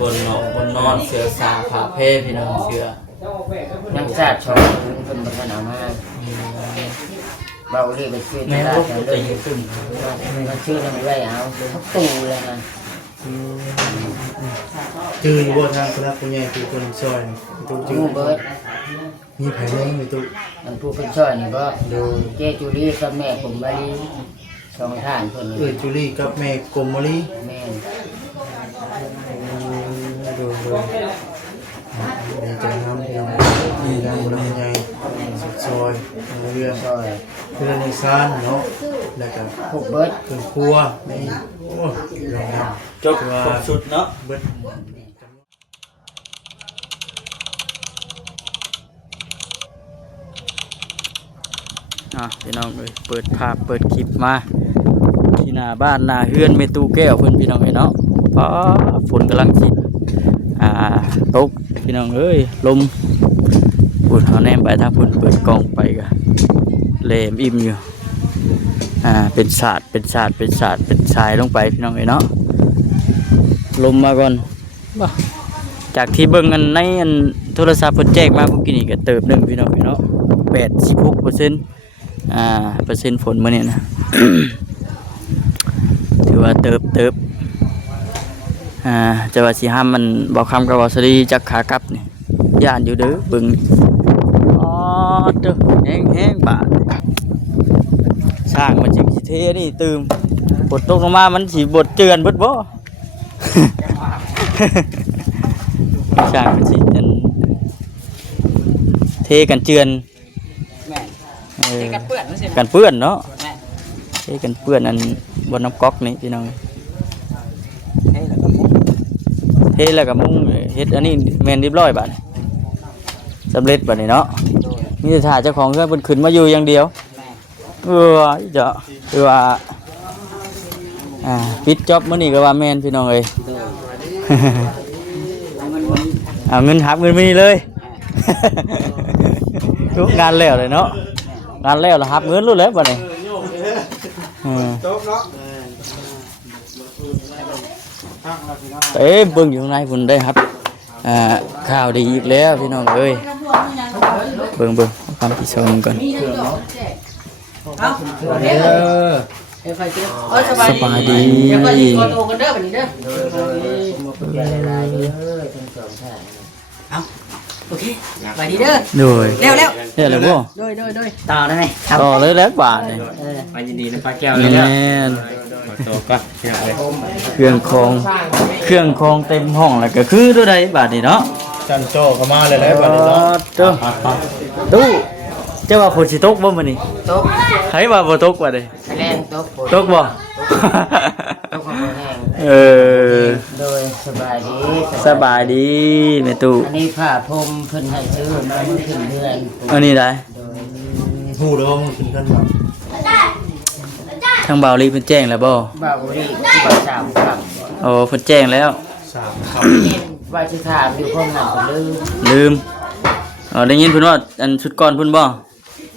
บนเนาะบนนอนเสือสาผาเพพี่น้องเสือยังจัดชมคนบนถนนมาเบาเรียไปชื่อ แม่ ได้ ลูก แต่ จะ เรื่อง ยืดขึ้น มันชื่อทำไรเอาเขาตูเลยนะ จืออยู่บ่ทางคณะผู้ใหญ่ผู้คนซอยตู้จือ มูเบิร์ด มีไผแม่มีตู้ มันผู้เป็นช่อยนี่ก็ดูเจจูรี่กับแม่ผมไปสองท่านคน จูลี่กับแม่กลมมะลิ แม่ ดูดีใจน้ำพี่น้องนี่นะผู้ใหญ่สุดซอยเรื่อง ช่อย เรื่องในซ่านเนาะแล้วก็ พวกเบิร์ด เครื่องครัวนี่โอ้ยอง จบครบชุดเนาะ เบิด พี่น้องเลยเปิดภาพเปิดคลิปมาที่หน้าบ้านหน้าเฮือนเมตูแก้วเพิ่นพี่น้องเนาะเพราะฝนกำลังสิตกพี่น้องเอ้ยลมฝุ่นเอาแนมไปถ้าฝุ่นเปิดกล้องไปก็เลมอิ่มอยู่เป็นศาสตร์เป็นสายลงไปพี่น้องเนาะลมมาก่อนบ่จากที่เบิ่งกันในโทรศัพท์เพิ่นแจ้งมาเมื่อกี้นี่ก็เติบหนึงพี่น้องเนาะ86%เปอร์เซ็นต์ฝนมื้อนี้นะ ถือว่าเติบจะว่าสิห้ามมันบ่คำกับบ่สรีจักขากลับนี่ย่านอยู่เด้อเบิ่งอ๋อเด้อแห้งบาดสร้างมันสิเทนี่ตื่มฝนตกลงมามันสิบดเจือนเบิดบ่ สร้างมันสิเทกันเจือนกันเปื้อนเนาะเทกันเปื้อนอันบนน้ำก๊อกนี่พี่น้องเทแล้วก็มุ้งเฮ็ดอันนี้แม่นเรียบร้อยบัดสำเร็จบัดนี้เนาะมีแต่ถ่าเจ้าของเรื่องเพิ่นขึ้นมาอยู่อย่างเดียวเจ้าคือว่าปิดจ็อบมื้อนี้ก็ว่าแม่นพี่น้องเอ้ย เอาเงินหับเงินมื้อนี้เลย ทุกงานแล้วเลยเนาะงานแล้วหับเงินรู้แล้วบัดนี้เอ้เบิ่งอยู่ข้างในพุ่นได้ครับข่าวดีอีกแล้วพี่น้องเอ้ยเบิ่งความที่ชมก่อนสบายดีโอเคไปดีเด้อ โดย เร็วแล้วบ่โดยต่อได้ไหม ต่อเลยแล้วบาทนี่ ไปยินดีนะป้าแก้วเลยนะ แม่น โตก็เครื่องของเต็มห้องแล้วก็คือตัวใดบาทนี่เนาะ จันโจเข้ามาเลยแล้วบัดนี้เนาะ ตู้เจ้าว่าฝนสิตกบ่มื้อนี้ ตก ใครว่าบ่ตกว่าเด้ แรงตก ตกบ่ ตกความแห้ง โดยสบายดีแม่ตู้ อันนี้ผ้าพรมเพิ่นให้ซื้อมาเมื่อคืนเดือน อันนี้ได้ พูดแล้วว่ามึงขึ้นกันบ่ ทางบ่าวลีเพิ่นแจ้งแล้วบ่ บ่าวรีบ่าวสามค โอ้เพิ่นแจ้งแล้ว 3ค ำว่าจะถามอยู่ข้างหน้าก็ลืมได้ยินเพิ่นว่าอันชุดก่อนเพิ่นบ่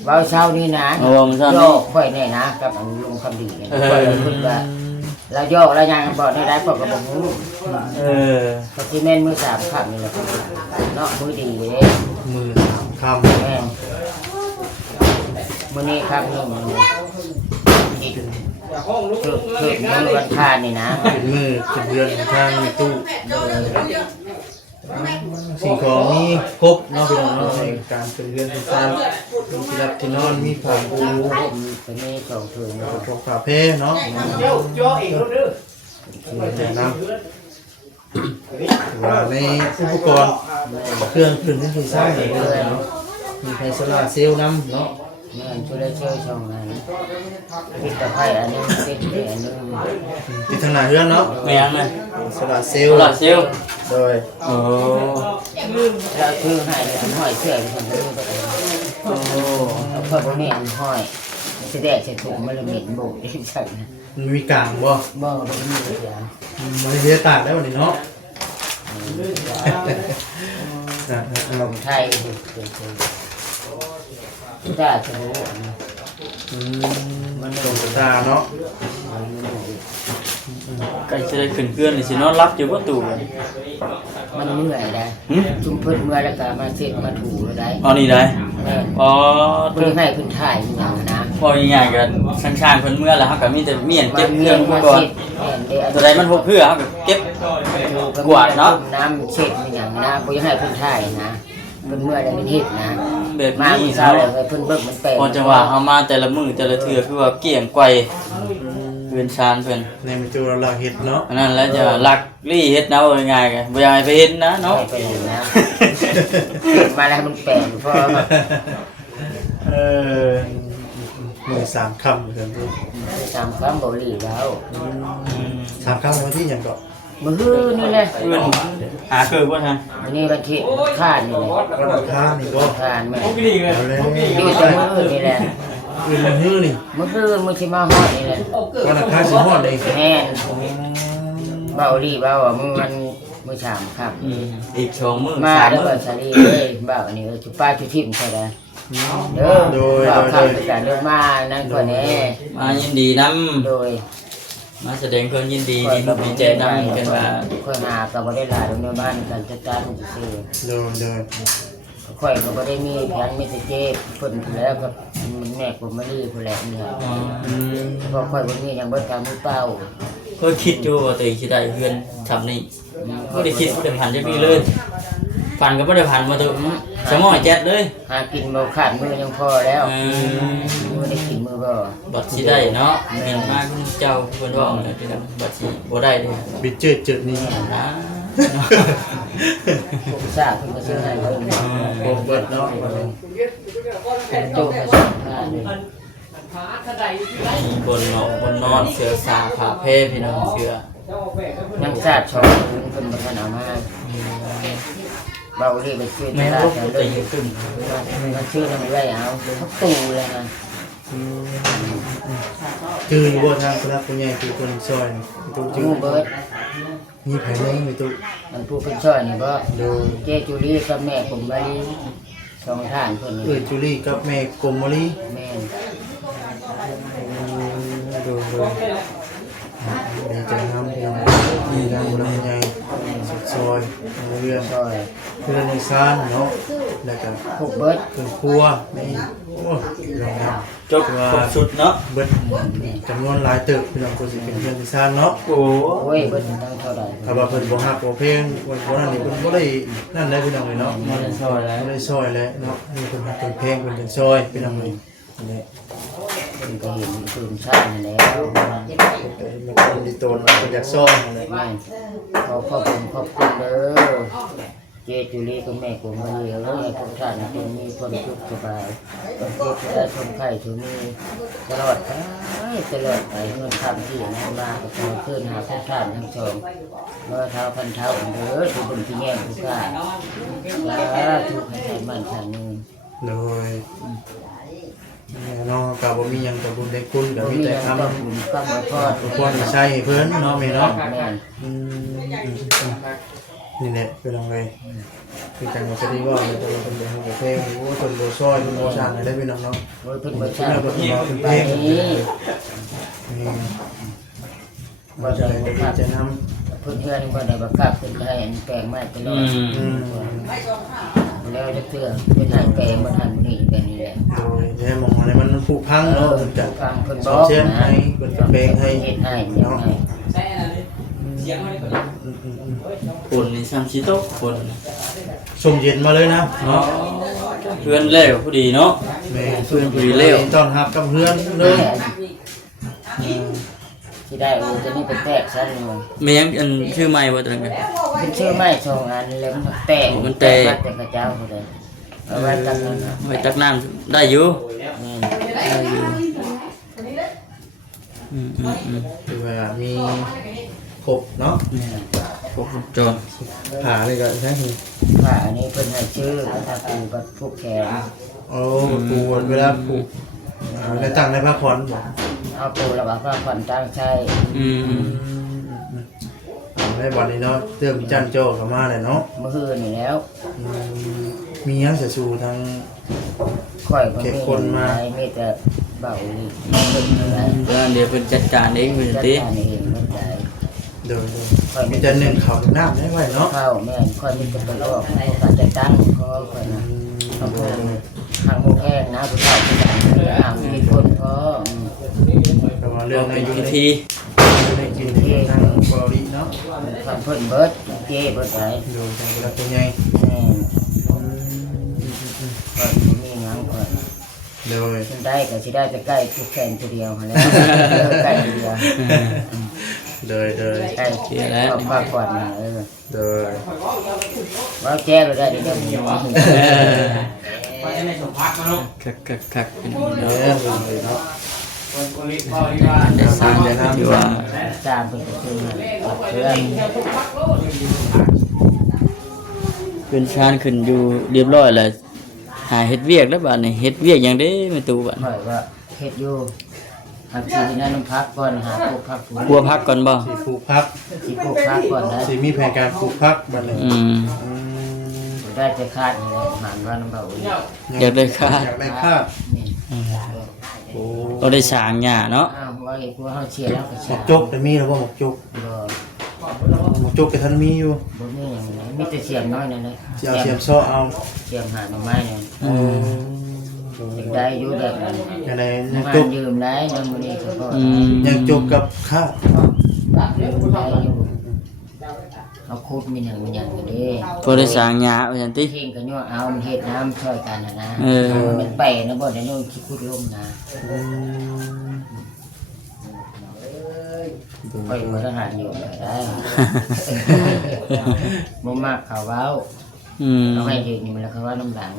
บ่าวเช้านี่นะ โอ้มื้อเช้า โย นี้ กค่อยแน่นะกับอันลุงคำดีเนี่ยค่อยเพิ่นว่าเราโยกแล้วยังบ่ได้พอก็บ่รู้ ก็สิแม่นมือสามคำนี่แหละเนาะมือดีเด้ ำมือ3คำ แม่นมื้อนี้ครับนี่อีกคือมื้อวันพานี่นะ เป็นมือเป็นเดือนทางในตู้สิ่งของนี้ครบเนาะพี่น้องเนาะในการเป็นเรือนเป็นซ่านเป็นที่รับที่นอนมีผ้าปู ตัวนี้สองถุง พวกผ้าเพเนาะน้ำว่าในอุปกรณ์เครื่องขึ้นที่สร้างเลยเนาะมีไฟโซลาร์เซลล์น้ำเนาะ แม่นช่วยได้ช่วยช่องนั้นติดตะไคร้อันนึงติดอันนึง ติดทางหน้าเรือนเนาะ แม่นเลย โซลาร์เซล โซ ล์ ลาร์เซลล์ โดย โอ้ เราซื้อให้อันห้อยเสื้อที่คนซื้อไปเอาเพิ่มพวกนี้อันห้อยสิแดกใส่ถุงมันละเหม็นโบกที่ใส่นะ มันมีกลางบ่ บ่ได้มีเลยอ่ะ มันเสียตากแล้ววันนี้เนาะ ลมไทยได้จะรู้ มันตรงตาเนาะ ใกล้จะได้ขึ้นเครื่องนี่สินอนรับอยู่บ่ตู่ มันเมื่อยได้ชุมเพิ่นเมื่อยแล้วก็มาเช็ดมาถูแล้วได้ เอานี่ได้ แม่น อ๋อ เพิ่นให้เพิ่นถ่ายอหย่างนะ พอง่ายๆก็ช่างๆเพิ่นเมื่อแล้วเฮาก็มีแต่เมียนเก็บเครื่อง มา ก่อน เช็ดแม่นเด้อ ตัวใดมันหกเพื่อเฮาก็เก็บ กวาดเนาะ น้ำเช็ดอหย่างนะบ่อยากให้เพิ่นถ่ายนะเพิ่นเมื่อยแล้วมันเฮ็ดนะ แบบ มา นี้ มื้อเช้า เนาะ แล้วเพิ่นเบิ่งมันแปลก พอจังหวะเฮามาแต่ละมื้อแต่ละเทื่อคือว่าเกี่ยงไกวเรือนชานเพิ่น ในมิจูเราเห็ดเนาะ อันนั้นแล้วจะลักลี่เฮ็ดเนาง่ายๆก็บ่อยากให้ไปเฮ็ดนะเนาะ ไปเห็นนะมาแล้วมันแปลกเพราะ เออ มือ3 ค่ำเพิ่น ตามความบ่รีแล้ว 3 ค่ำวันที่หยังก็ มื้อนี่แหละ เพิ่นหาเกิดบ่ทัน วันนี้วันที่ข้านนี่แหละ วันอังคารนี่บ่ ข้านแม่ เอาแล้ว อยู่แต่มื้อนี่แหละ อื่นมันฮื้อนี่ มื้อมื้อสิมาฮอดนี่แหละ วันอังคารสิฮอดเลย แม่นเบารีเบาอ่ะมื้อ3ครับ อีก2มื้อ มา 3 แล้ว มื้ ก็ อ สาลีเอ้ยเบาอันนี้จุป้าจุทิมใช่ได้เด้อ โดย เบา โด ข้าวย โดย แต่เรื่องมานั่นก่อนแน่ มายินดีนำ โดย มาแสดงความยินดีดีมุกดีใจนำกันว่า ค่อยหาก็บ่ได้หลายโรงพยาบาลกันจัดการซื่อ โดยโดย ค่อยก็บ่ได้มีแผนมีแต่เจ็บเพิ่นพู้นแล้วก็มันแม่ก็มารีพู้นแหละนี่ครับ เพราะค่อยบ่มีหยังบ่ตามมือเป้า ก็คิดอยู่ว่าตัวเองสิได้เพื่อนทำนี่บ่ได้คิดบ่ได้ผ่านจักปีเลยผ่านก็บ่ได้ผ่านมาตัวสมอยแจ๊ดเลย หากินบ่ขาดมือยังพอแล้ว เออ บ่ได้กินมือบ่ บัดสิได้เนาะเห็นมาคุณเจ้าเพิ่นว่าแล้วพี่น้องบัดสิบ่ได้เด้ บิดเจิดนี่ นะ ผมทราบเพิ่นก็ซื้อให้เพิ่น โอ้เบิดเนาะ โตมาสักผ้าเลย มีบนเนาะบนนอนเสือสาผ้าเพพี่น้องเสือ ยังทราบชอบเพิ่นบ่ทันเอามาเบาเลยไปซื้อ แม่ ต น ลา บ่ ดแถว ตั เล วย ยังขึ้น มันซื้อแล้วไม่ได้เอาเขาตู้เลยนะ คืออยู่บ่ทางสำหรับผู้ใหญ่คือคนซอยตู้จื จู ด เบิด มีไผแรงมีตู้ มันผู้เป็นช่อยนี่บ่ โดย เจจูรีกับแม่ผมไปสองท่านเพิ่นนี่ จูลี่กับแม่กลมมะลิ แม่น โดยดีใจน้ำพี่น้องนี่ทางผู้ใหญ่สุดซอยเรื่อง ช่อย เพื่อนในซานเนาะแล้วก็ พวกเบิด เครื่องครัวนี่โอ้ลองนะ จบครบสุดเนาะ เบิดจำนวนหลายตึกพี่น้องก็สิเป็นเพื่อนในซานเนาะ โอ้ โอ้ยเบิดตั้งเท่าใด ถ้าว่าเพิ่นบ่ฮักบ่เพลงบ่นั่นนี่เพิ่นบ่ได้นั่นได้พี่น้องเลยเนาะ มาซอยแล้ว บ่ได้ซอยแล้วเนาะนี่เพิ่นฮักเพิ่นเพลงเพิ่นเป็นซอยพี่น้องเลยนี่ เพิ่นก็เห็นตื่นชาติแล้ว มันดีโตนเพิ่นอยากซอยนั่นแหละ แม่นขอบคุณเด้อเจจูรีกับแม่ผมมาเลี้ยงให้ทุกท่านจงมีความสุขสบายความเจ็บได้ทนไข้ทุนี้ตลอดไปเงินคำที่นำมาก็ขอขึ้นหาทุกท่านทั้งสองเมื่อเท้าพันเท้าเด้อทุกคนที่แย่งทุกท่านทุกให้มั่นทางนึง โดยเนาะก็บ่มีหยังก็บุญได้คุณก็มีแต่คำ บุญก็มาทอด ทุกคนใช้ให้เพิ่นเนาะแม่เนาะ แม่น นี่แหละเป็นยังไงคือจังหวัดสระบุรีตัวเป็นเด็กของเพลงโอ้ต้นโบซอยต้นโบชานอะไรได้พี่น้องเนาะ โอ้ยเพิ่นบ่ทราบ เป็นเพลง นี้ บ่ใจดีใจน้ เพิ่นเฮือนบ่ได้บักคับเพิ่นให้อันแปลงมาตลอด ำ แล้วจะเชื่อเป็นทางแปลงบ่ทันนี่แบบนี้แหละ โดยแย่มองอะไรมันผุพังเนาะมันจะ ฟังเพิ่น ส บ อ อน ก เช่น นะ ให้เป็นเพลงให้ เฮ็ดให้ เนาะ ผลนี่ซ้ำชิโตะผล สมเย็นมาเลยนะ เนาะเพื่อนเล่วผู้ดีเนาะ แม่ เพื่อนผู้ดีเร็ว ต้อนรับกับเพื่อนเลย ที่ได้โอ้จะนี่เป็นแตกซะเลย แม่งอันชื่อใหม่บ่ตรงกัน เป็นชื่อไม้สองอันแล้วมันแตก มันแตก แต่กระเจ้าเขาเลยเอาไว้ตั้งนั้น ไว้ตักน้ำได้อยู่ นี่ ได้อยู่อืม คือว่ามีครบเนาะ ครบวงจร ผ่าเลยก็ใช่ ผ้าอันนี้เพิ่นให้ชื่อก็ถ้าปูกับผูกแขน โอ้ปูเวลาปูในตั้งในพระพรบอก เอาปูแล้วก็ผ้าผ่อนตั้งใช้ อืม ในวันนี้เนาะเติมจันโจเข้ามาเลยเนาะ เมื่อคืนนี่แล้ว มียังจะสู่ทาง ค่อยบ่ เก็บ มี คนมา มีแต่เบานี่เพิ่นอะไร เดี๋ยวเพิ่นจัดการเองเพิ่น จัด ติ การเองเพิ่นได้ เดี๋ยวมีแต่หนึ่งเขาน้ำได้ไว้เนาะ ข้าวแม่ค่อยมีกระตุ้นออกการจัดตั้งก็ค่อยนะต้องเพิ่มทางโมแห้งนะผู้ชายผู้ใหญ่มีคนก็ แต่ว่าเรื่องใน เป็น ยู พิ นิ ธี ในกินที่ทางบริเนาะ ทำเพิ่นเบิร์ดเจ้เบิร์ดไหน ดูทางเราเป็นไง ก็มีงานก่อน เดี๋ยว ได้ก็สิได้จะใกล้ทุกแข่งทีเดียวแล้วใกล้ทีเดียว เดี๋ยว ใกล้ก็พักก่อนนะ เดี๋ยว ว่าแจ้ก็ได้เดี๋ยวมี คักเป็น เดี๋ยวเนาะ ได้สร้างที่ว่า จามเป็นตัวเพื่อน เป็นชานขึ้นอยู่เรียบร้อยแล้วหาเฮ็ดเวียกแล้วบัดนี้เฮ็ดเวียกหยังเด้แม่ตู่บัด หน่อยว่าเฮ็ดอยู่ทำชีนั่นน้ำพักก่อนหาพวกพัก กลัวพักก่อนบ่ สีปลูกพัก ที่พวกพักก่อนนะ สีมีแผนการปลูกพักบัดนี้ ได้จะคาดนี่แหละหานว่าน้ำเบาอีก อยากได้คาด อยากได้คาดโอ้ เราได้สร้างหญ้าเนาะ อ้าวว่าไอ้พวกเขาเชียร์แล้วก็ หม เชีย ก ร์ จกแต่มีหรือว่าหมกจก บ่ หมกจกแต่ท่านมีอยู่ บ่มีอย่างนี้มีแต่เสียงน้อยนั่นเลย จะเอาเสียมซ้อเอา เสียงหาหน่อไม้เนี่ย ได้อยู่แบบนั้น อย่างไร มา ยังจก ยืมได้ยังมื้อนี้ก็ ยังจกกับคาด ยืมได้อยู่เอาคุดมีหยังมีหยังก็ดี ก็ได้สร้างหญ้าว่าซั่นติ เข่งกันย่อเอามันเฮ็ดน้ำช่วยกันนะ เออ มันไปนะบ่ได้โน่นคิดคุดลมนะไปมาทหารอยู่ก็ได้บ่มากเขาเว้า อืม เอาให้ยืนนี่มันแล้วเขาว่าน้ำหลัง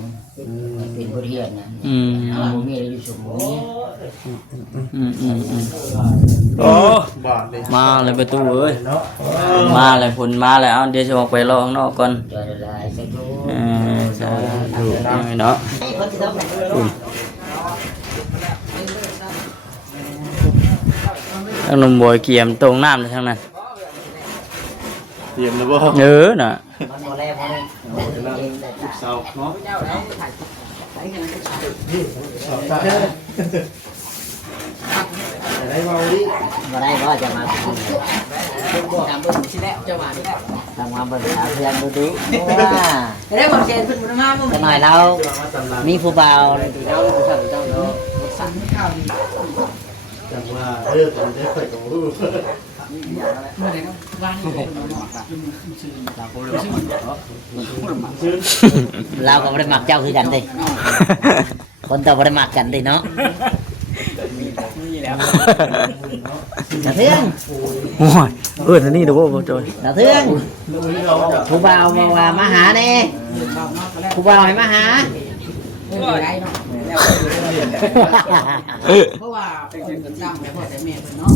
เป็นบทเรียนนะ อืม บ่มีอะไรอยู่สมมุติ โอ้ บาทเลย มาเลยประตูเอ้ย เนาะ มาเลยผลมาแล้วเอาเดี๋ยวจะออกไปรอข้างนอกก่อน จะละลายสักทุ ใช่เนาะทางนมบอยเกียมตรงน้ำเลยทั้งนั้น เตรียมแล้วบ่ น่ะ มันบ่แลบ่ได้ เสาเนาะ ได้เบาดิ บ่ได้บ่จะมาทำเบิ่งสิแล้วจะมานี่แล้วทำมาเบิ่งหาเพื่อนดูว่าได้บ่เชนเพิ่นบ่มาจะหน่อยเรามีผู้บ่าวในที่เราผู้ชายเจ้าเนาะสั่นข้าวดี จังว่าเลิกกันได้ค่อยกับรู้ เราก็บ่ได้มักเจ้าคือกันเด้คนต่อบ่ได้มักกันเด้เนาะกระเทือง โอ้ยอันนี้เดี๋ยวบ่จอย กระเทืองผู้บ่าวมาว่ามาหาแน่ผู้บ่าวให้มาหา เพราะว่าเป็นคนตั้งแต่พ่อแต่แม่เพิ่นเนาะ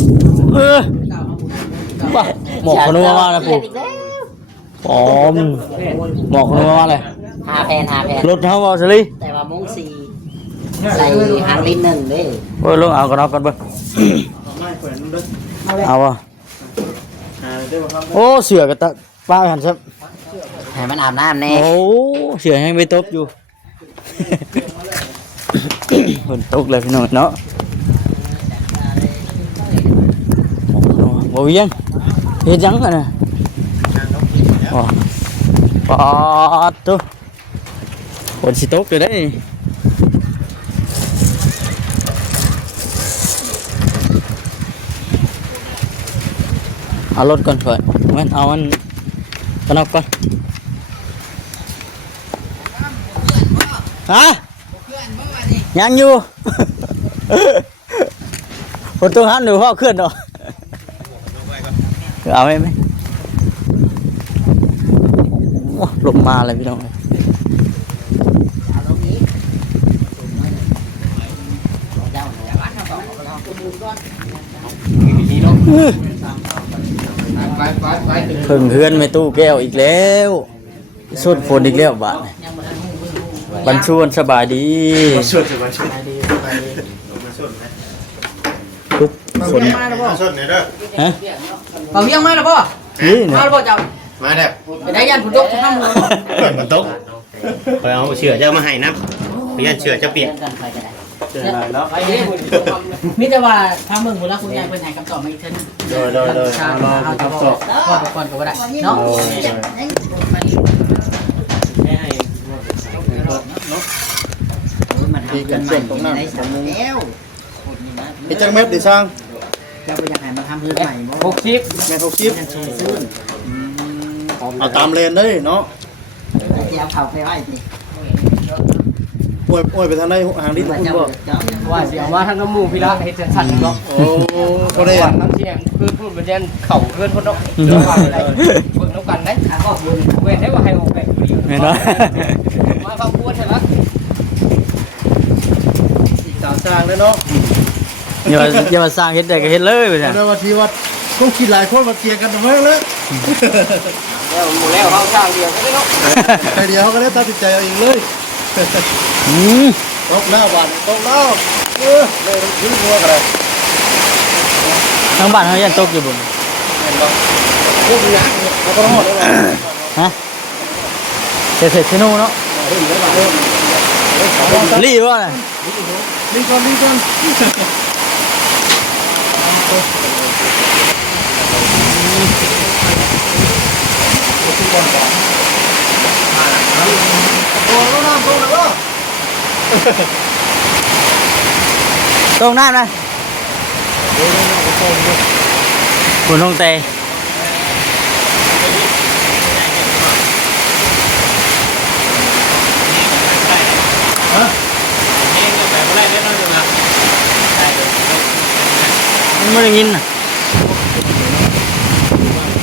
ว่าหมอกขนัวมาแล้วปู่ปอมหมอกขนัวมาเลย หาแพนรถเฮาบ่ซะลิ แต่ว่ามุ้งสี่ใส่หางลิ้นหนึ่งเด้ โอ้ยลงเอากันเอากันเบิ่ง ไม่แขวนด้วย เอาว่ะ ได้บ่ครับ โอ้เสือกับตะป้าหันซับ ให้มันอาบน้ำแน่ โอ้เสือยังไม่ตบอยู่ ฝนตกเลยพี่น้องเนาะบ่เวียงเฮ็ดหยังกันน่ะอ๋อปอดตุ๊ฝนสิตกเลยได้เอารถก่อนเพิ่นงั้นเอามันกันเอาก่อนฮะยังอยู่ คนตัวหันดูพ่อเคลื่อนดอกเอาไหมโอ้ลมมาเลยพี่น้องเพิ่งเฮือนไม่ตู้แก้วอีกแล้วสุดฝนอีกแล้วบ้านบรรชวนสบายดี มาสวดจะมาสวดมาสวดไหม ทุกคน มาแล้วพ่อ มาสวดไหนเด้อ ฮะ เอาเพียงมาแล้วพ่อ นี่ มา นะ แล้วพ่อเจ้า มาเด้อ ไปได้ยันผุดกทำมือ เปิดมันตกไปเอาเชือกจะมาให้นะเรียนเชือกจะเปียก กันไปก็ได้ เจออะไรเนาะ ไปเด้มีแต่ว่าถ้าเมืองบุรีคุณยายเพิ่นให้คำตอบมาอีกเท่านึง โดยเอาคำตอบ พ่อก่อนก็บ่ได้เนาะ ดีกันช่วงตรงนั้นไอ้จังเม็ดดิช่าง จะไปอยากให้มาทำเพื่อใหม่บ่ 60 แม่60เอาตามเลนเลยเนาะ จะเอาเขาไปไว้สิ อวยไปทางไหนหางดิคุณบ่ ว่าสิเอามาทางน้ำมูกพี่ละเฮ็ดชันๆเนาะ โอ้บ่ได้ ว่าทั้งเที่ยงคือพูดประเด็นเข่าเกินพุ่นเนาะเดี๋ยวว่าอะไรเบิ่งนำกันได้ขอบคุณเว้นได้ว่าให้ออกแบบดี แม่นบ่ มาฟังพูดใช่มั้ย อีกสาวสร้างเลยเนาะ อย่ามาสร้างเฮ็ดได้ก็เฮ็ดเลยว่าซั่น เดี๋ยววันที่ว่าต้องคิดหลายคนมาเกียร์กันทำไมเลย แล้วหมู่แล้วเฮาสร้างเดียวก็ได้เนาะ ไอเดียวเขาก็ได้ตัดสินใจเอาเองเลย อืม ตกหน้าวันตกหน้าเลยขึ้นหัวกันเลย ทางบ้านเฮายันตกอยู่บ่ พวกนี้แล้วก็รอดได้ไหม ฮะเสร็จๆซิโนเนาะรีบ่น่ะ นี่ก่อนนี่ก่อนโอ้โหน้ำตรงแล้ว ตรงน้ำนะคุณลงเตะ ไม่ได้ยินนะ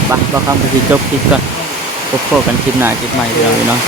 บักคำไปสิจบคลิปก่อนพบกันคลิปหน้าคลิปใหม่เดี๋ยวเนาะ